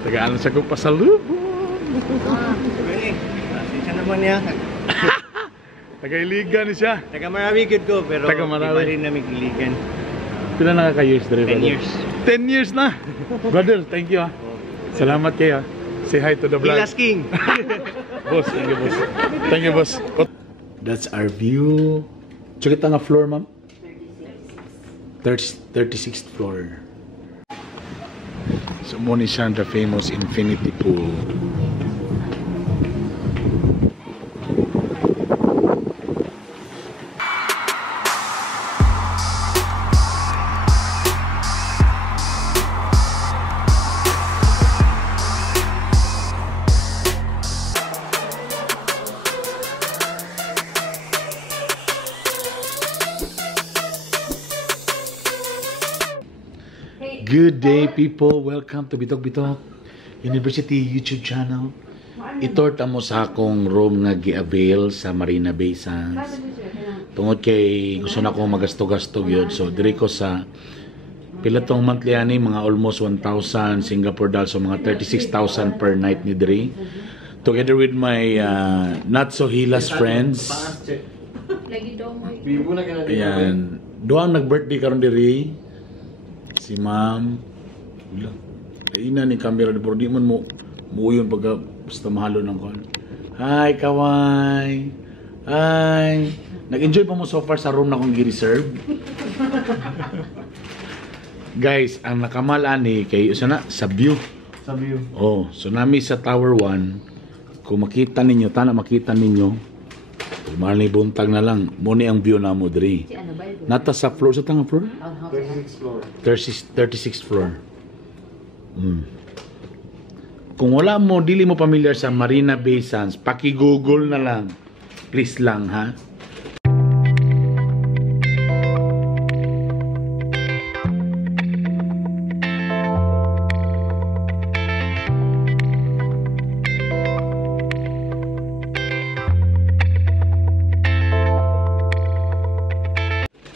Tagaan sa ko pasalubong. Siya naman niya. Tagailigan ni siya. Taga Marami good ko, pero Taga Marami. iba rin namin iligan. Pila na ka-years dre? 10 years. 10 years na. Brother, thank you ha. Salamat kayo ha. Say hi to the vlog. Hilas King. Boss, thank you boss. Thank you boss. That's our view. Check nga floor ma'am. 36th floor. So mo ni siya the famous infinity pool. Good day people, welcome to Bitok Bitok University YouTube channel. Itorta mo sa akong room nga gi-avail sa Marina Bay Sands. Tungod kay gusto na ko magasto-gasto yun. So diri ko sa pila tong monthly ani mga almost 1,000 Singapore dollars, so mga 36,000 per night ni diri. Together with my not so Hilas friends. Ayan, duang nag-birthday karon diri. Si ma'am. Kaina ni camera di di man mo muyon pagka basta mahalo ng kon. Hi kaway. Hi. Nag-enjoy pa mo so far sa room na kong gi-reserve. Guys, ang nakamala ni kay usa na sa view. Sa view. Oh, so nami sa Tower 1. Kung makita ninyo, tana makita ninyo. Mali buntag na lang. Muni ang view na mo diri. Nata sa floor sa tanga floor? 36th floor. 36th floor. Kung wala mo, dili mo familiar sa Marina Bay Sands, paki-google na lang. Please lang ha.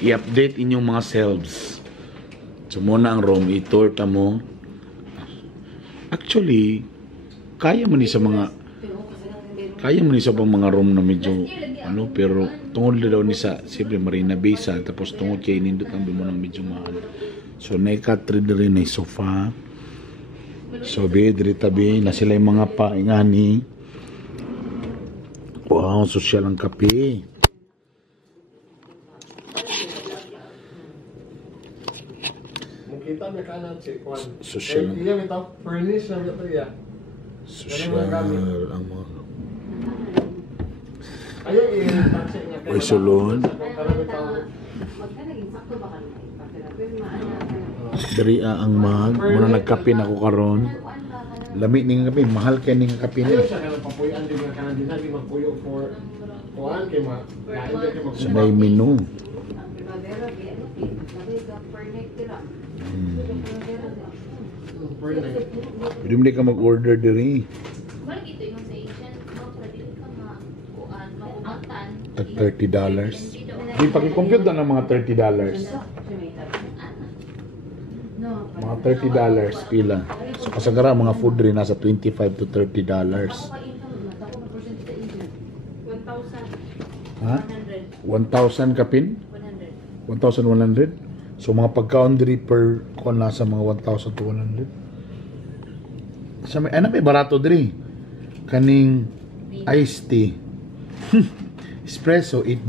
I-update inyong mga selves. So muna ang room, itorta mo. Actually, kaya mo ni sa mga mga room na medyo ano, pero tungod daw ni sa simple Marina Bay Sands, tapos tungod kay nindot ang mo ng medyo mahal. So naka-3 rin na sofa. So bed diri tabi na sila yung mga paingani. Wow, social ang kape. Kita na kanan si Kwan. Social. Iya ito furnish na ito ya. Social ang mga Ayaw i-taxi niya. may salon. Dari ang mag muna nagkape na ko karon. Lami ning kape, mahal kay ning kape ni. Ayaw siya kanang papuyan din nga kanan din di magpuyo for kuan kay ma. So may menu. Pwede mo ka mag-order diri. Tag $30. Di paki-compute na ng mga $30. Mga $30 pila. So kasagara mga food rin nasa $25 to $30. Ha? 1,000 kapin? 1,100? So mga pagkaon diri per kon nasa mga 1,000 to 100. Sa may ana may barato diri. Kaning iced tea. Espresso $8.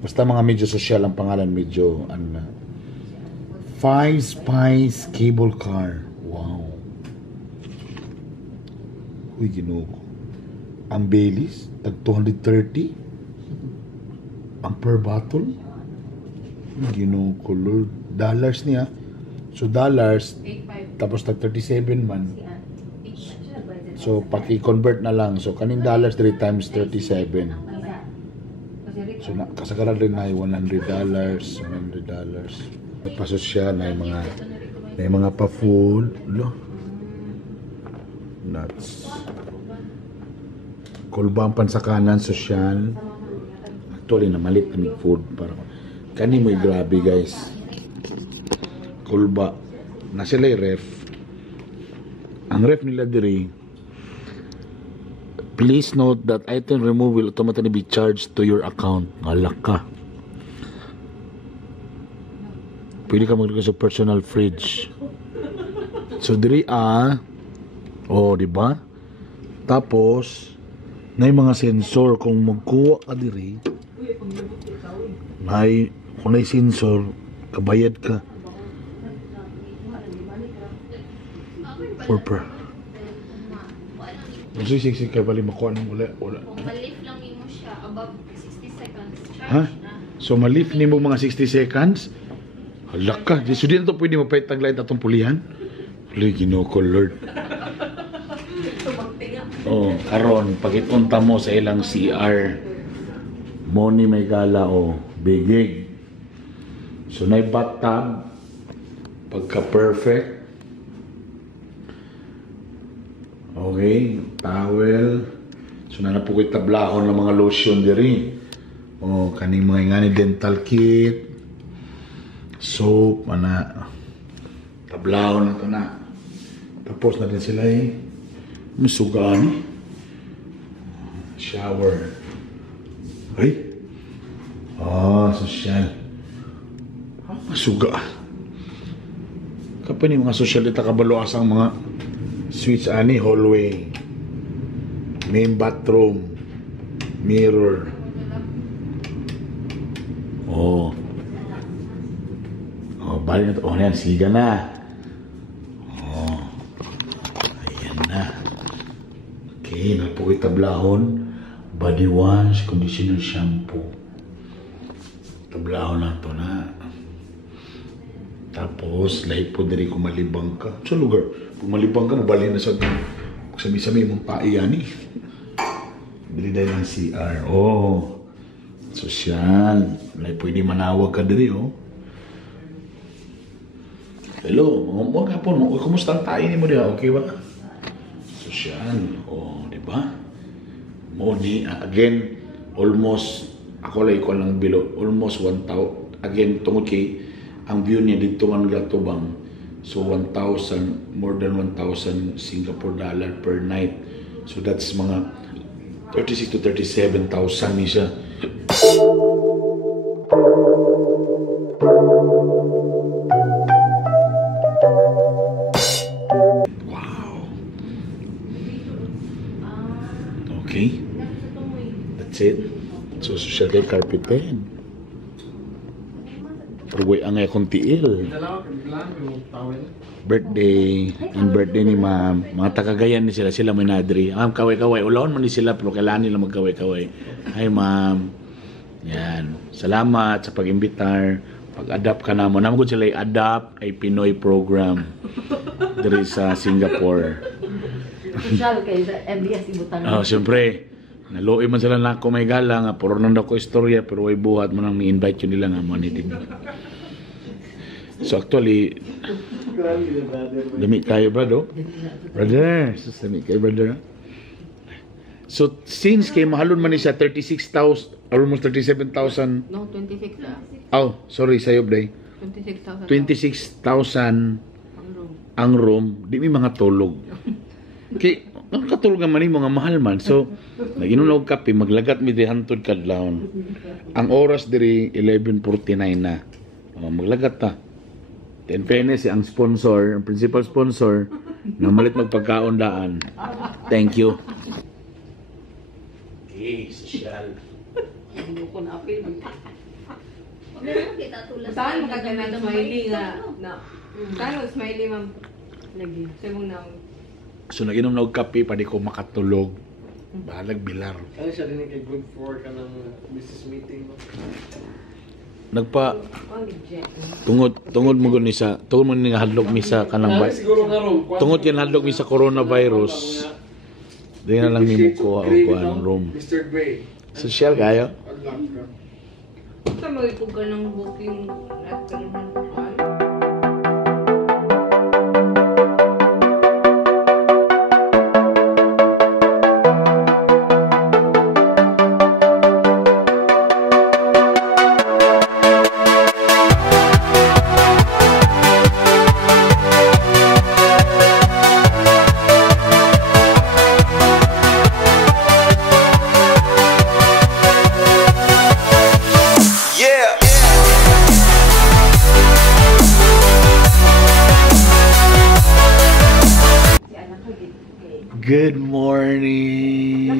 Basta mga medyo social ang pangalan, medyo ano na. 5 spice cable car. Wow. Uy, Ginoo ko. Ang Baileys tag 230. Ang per bottle. Ginoo ko, Lord. Dollars niya. So dollars, tapos tag 37 man. So paki-convert na lang. So kaning dollars 3 times 37. So kasagaran rin na $100, $100. Pasosyal na yung mga pa-food. Lo. Nuts. Kulbang pansakanan, sosyal. Actually, namalit kami food. Para kani mo grabe guys. Kulba na sila ref. Ang ref nila diri, please note that item removed will automatically be charged to your account. Alak ka. Pwede ka maglagay sa personal fridge. So diri di ba? Tapos na mga sensor kung magkuha ka diri. Kung na sensor, kabayad ka. Per. Kasi siksik ka bali makuha nang wala. Kung malif lang mo siya, above 60 seconds, charge Ha? na. So malif ni mo mga 60 seconds? Hala ka. So di na ito pwede mapahit taglay atong pulihan? Hala, Ginoo ko, Lord. Karon pagipunta mo sa ilang CR, mo ni may gala bigig. So na bathtub, pagka perfect. Okay, towel. So na po ko'y tablahon ng mga lotion diri. Kaning mga ingani dental kit. Soap, tablahon na to na. Tapos na din sila masugaan. Shower. Ay. Sosyal. Masuga. Kapag mga sosyal dito kabaloasang mga switch hallway, main bathroom, mirror. Balik na ito. Yan, siga na. Ayan na. Okay, napukoy tablahon. Body wash, conditioner, shampoo. Tablahon na ito na. Tapos, lahi po diri kung malibang ka. Sa lugar, kung malibang ka, mabali na sa sami-sami mong paiyan Dili dahil ng CR. Sosyal. Lahi pwede manawag ka diri, Hello, mga kapon mo. Kumusta ang tain mo diha? Okay ba? Sosyal. Di ba? Mo ni, again, almost, ako lang ko lang bilo, almost 1,000. Again, tungod kay, ang view niya dito man gatubang. So, 1,000, more than 1,000 Singapore dollar per night. So, that's mga 36 to 37,000 ni siya. Okay, that's it. So, social kay carpeted. Pero ang akong tiil. Birthday, ang birthday ni ma'am. Mga takagayan ni sila, sila may nadri. Kaway-kaway. Ulaon man ni sila, pero kailangan nila magkaway-kaway. Hi ma'am. Yan. Salamat sa pag-imbitar. Pag-adapt ka na mo. Naman ko sila i-adapt ay Pinoy program. Dari sa Singapore. Social kayo sa MBS ibutan. Siyempre. Naluoy man sila na ako may gala nga. Puro nang ako istorya. Pero way buhat mo nang ni-invite yun nila nga manitin. So actually, dami kayo brado. Brother. Dami kayo brother. So since kay mahalon man ni siya 36,000, almost 37,000. No, 26 Sorry sayo bray. 26,000 ang room. Di may mga tulog. Kay ang katulog man ni mga mahal man. So naginom og kape, maglagat mi di hantod kadlawon. Ang oras diri 11:49 na. Maglagat ta. In fairness, ang sponsor, ang principal sponsor, namalit magpagkaon daan. Thank you. Okay, social. Hindi ko na-apil. Kita tulas. Saan mo kagana smiley nga? Saan mo smiley ma'am? Lagi. Sa mong naong. So, naginom na og kape, pwede ko makatulog. Bahalag bilar. Ano siya din kay good for ka ng business meeting mo? Tungod mo ni sa nga hadlok mi sa kanang tungod yan hadlok mi sa coronavirus. Di na lang nimo ko ang room. Mr. Gray. Social kayo. Sa mag-ipog ka ng booking at kanuhan pa. Good morning.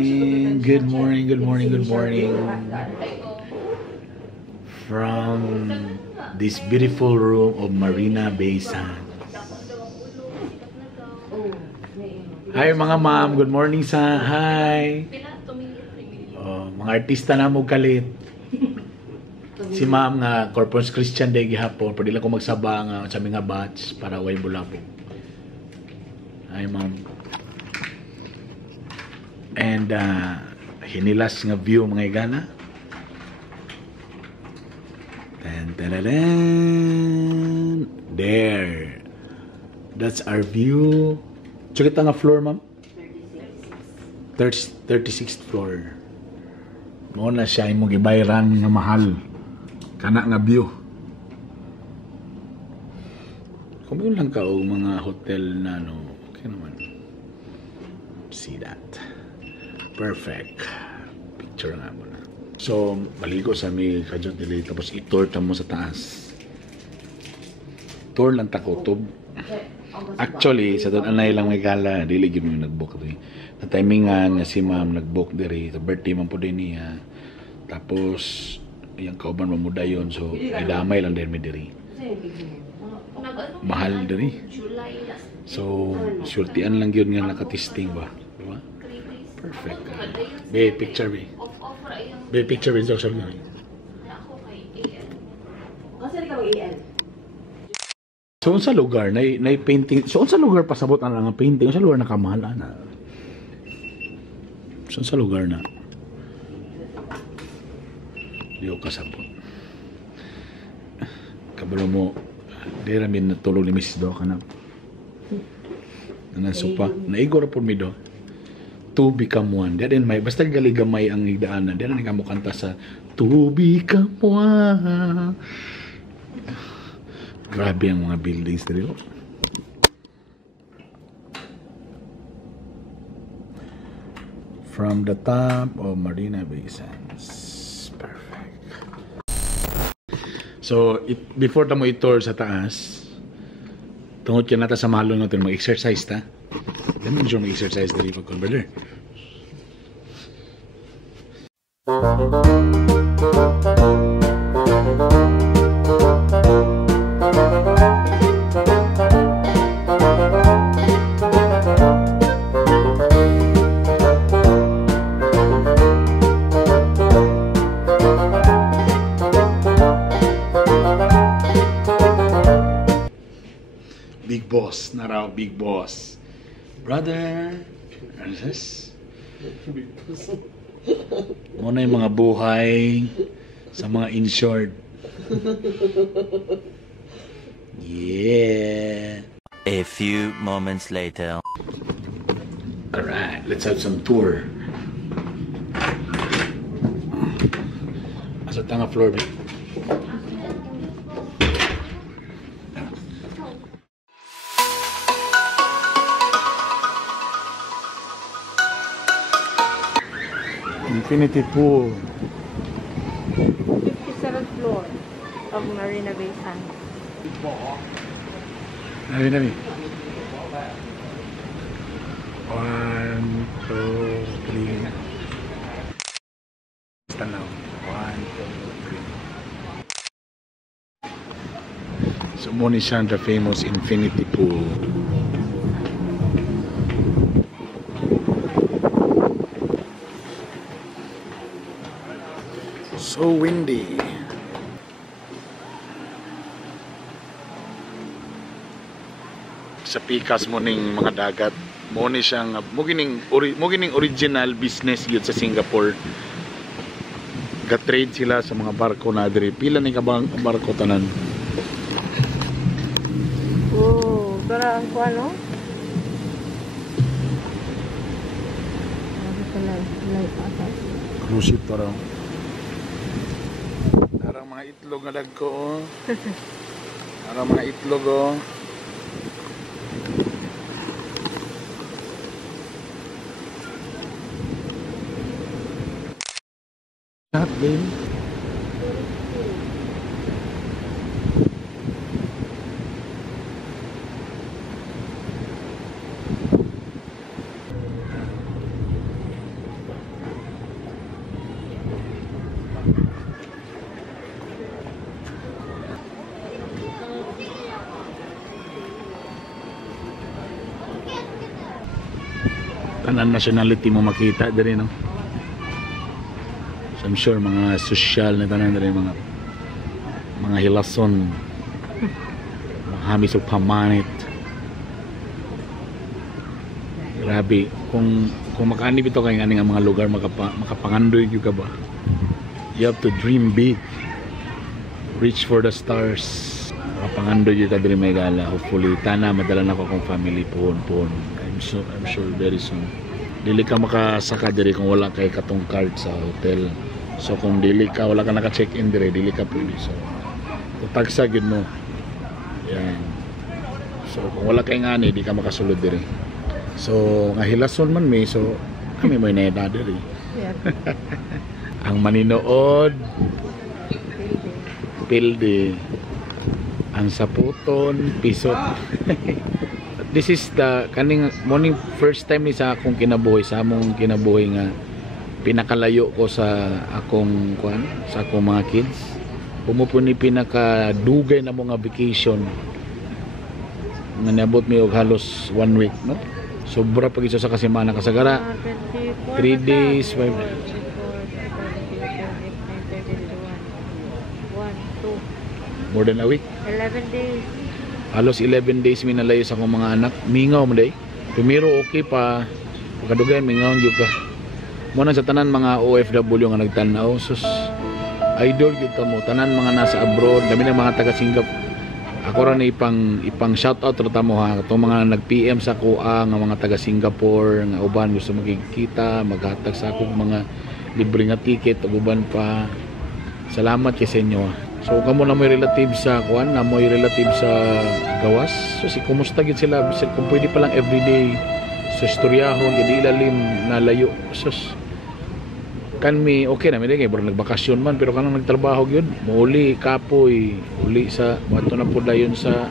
Good morning. Good morning. Good morning. From this beautiful room of Marina Bay Sands. Hi mga ma'am. Good morning sa. Hi. Oh, mga artista na mo kalit. Si ma'am nga Corpus Christian Day gihapon, pwede lang ko magsaba nga sa mga batch para way bulabog. Hi ma'am. And hinilas nga view mga igana. Tan. There. That's our view. Check nga floor ma'am. 36th floor. Mo na siya imong gibayaran nga mahal. Kana nga view. Kung yun lang ka o mga hotel na no, okay naman. See that. Perfect. Picture nga mo na. So, baligo sa mi kadyo dili tapos i-tour ta mo sa taas. Tour lang ta kutob. Actually, sa doon anay lang may gala, dili gyud mo nag-book diri. Na timingan nga si ma'am nag-book diri, sa birthday man po din niya. Tapos yung kauban mamuda yon, so idamay lang din mi diri. Mahal diri. So, surtian lang yun nga nakatisting ba? Diba? Perfect. Be, picture be. Be, picture be. Sorry nga. So, sa lugar, na painting. So, sa lugar pasabot ang nga painting. Sa lugar nakamahala na. So, sa lugar na. Di ko kasabot. Kabalo mo, di ramin natulog ni Mrs. Do ka na. Nanasupa. Naigor po mi do. To become one. Di may basta galigamay ang igdaanan. Di na nga mo kanta sa To become one. Grabe ang mga buildings dito. From the top of Marina Bay Sands. Perfect. So, before ta mo i-tour sa taas, tungod ka nata sa Malooy natin, mag-exercise ta. Then, medyo mag-exercise dali pag-converter. Big boss, na raw big boss. Brother, ano this? Muna yung mga buhay sa mga insured. Yeah. A few moments later. Alright, let's have some tour. Asa tanga floor ba? Infinity pool. 57th floor of Marina Bay Sands. Nabi. 1, 2, 3. Tanaw. 1, 2, 3. So, muna siya the famous infinity pool. So windy. Sa pikas mo ning mga dagat, mo ni siyang mo gining original business gyud sa Singapore. Ga-trade sila sa mga barko na diri. Pila ni ka bang barko tanan? Oh, para ang ano? Cruise ship to raw. Parang mga itlog na dagko oh. Parang mga itlog oh. Shot babe. tanan nationality mo makita diri, no? So I'm sure mga social na tanan diri, mga hilason, mga hamis o pamanit. Grabe, kung makaanib ito kay nga mga lugar makapangandoy gyud ka ba? You have to dream big, reach for the stars. Makapangandoy gyud ka diri may gala. Hopefully tana madala na ko akong family pohon. I'm sure very soon. Dili ka makasaka diri kung wala kay katong card sa hotel. So kung dili ka wala ka naka-check-in diri, dili ka pwede. So tutagsa gyud mo. Yan. So kung wala kay ngani, di ka makasulod diri. So nga hilason man mi, so kami may neda diri. Ang maninood pilde, ang saputon pisot. This is the kaning morning first time ni sa akong kinabuhi, sa among kinabuhi nga pinakalayo ko sa akong sa akong mga kids. Pumupo ni pinakadugay na mga vacation nga niabot mi og halos 1 week, no? Sobra pag isa sa kasimana kasagara 3 days 5 more than a week, 11 days. halos 11 days minalayo sa akong mga anak. Mingaw mo day primero okay pa, pagkadugay mingaw gyud ka mo na sa tanan mga OFW nga nagtanaw. Sus idol gyud ta mo tanan mga nasa abroad, dami na mga taga Singapore. Ako ra na ipang shout out ra ta mo ha, itong mga nag-PM sa kuha nga mga taga Singapore nga uban gusto magkikita, maghatag sa akong mga libre nga ticket ug uban pa. Salamat kay sa inyo. So kamo na may relative sa kuan, na may relative sa gawas. So si kumusta gid sila bisan kung pwede pa lang everyday sa istoryahon gid ilalim na layo. Sus kan mi okay na mi kay bro nagbakasyon man, pero kanang nagtrabaho gyud muuli kapoy uli sa mato na pud dayon sa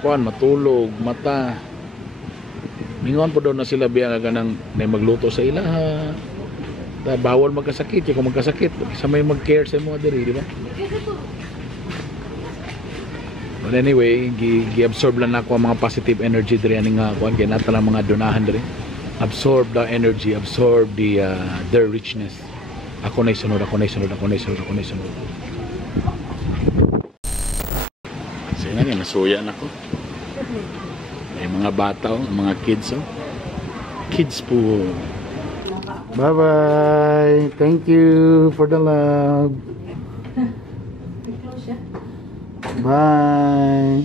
kuan matulog mata mingon pud na sila biya nga ganang may magluto sa ilaha. Bawal magkasakit, kung magkasakit sa may mag-care sa mga diri, di ba? But anyway, gi-absorb lang ako ang mga positive energy diri ani nga kuan kay nata lang mga donahan diri. Absorb the energy, absorb their richness. Ako na isunod. Kasi na nasuya na ko. May mga bata, mga kids, kids po. Bye-bye. Thank you for the love. Bye.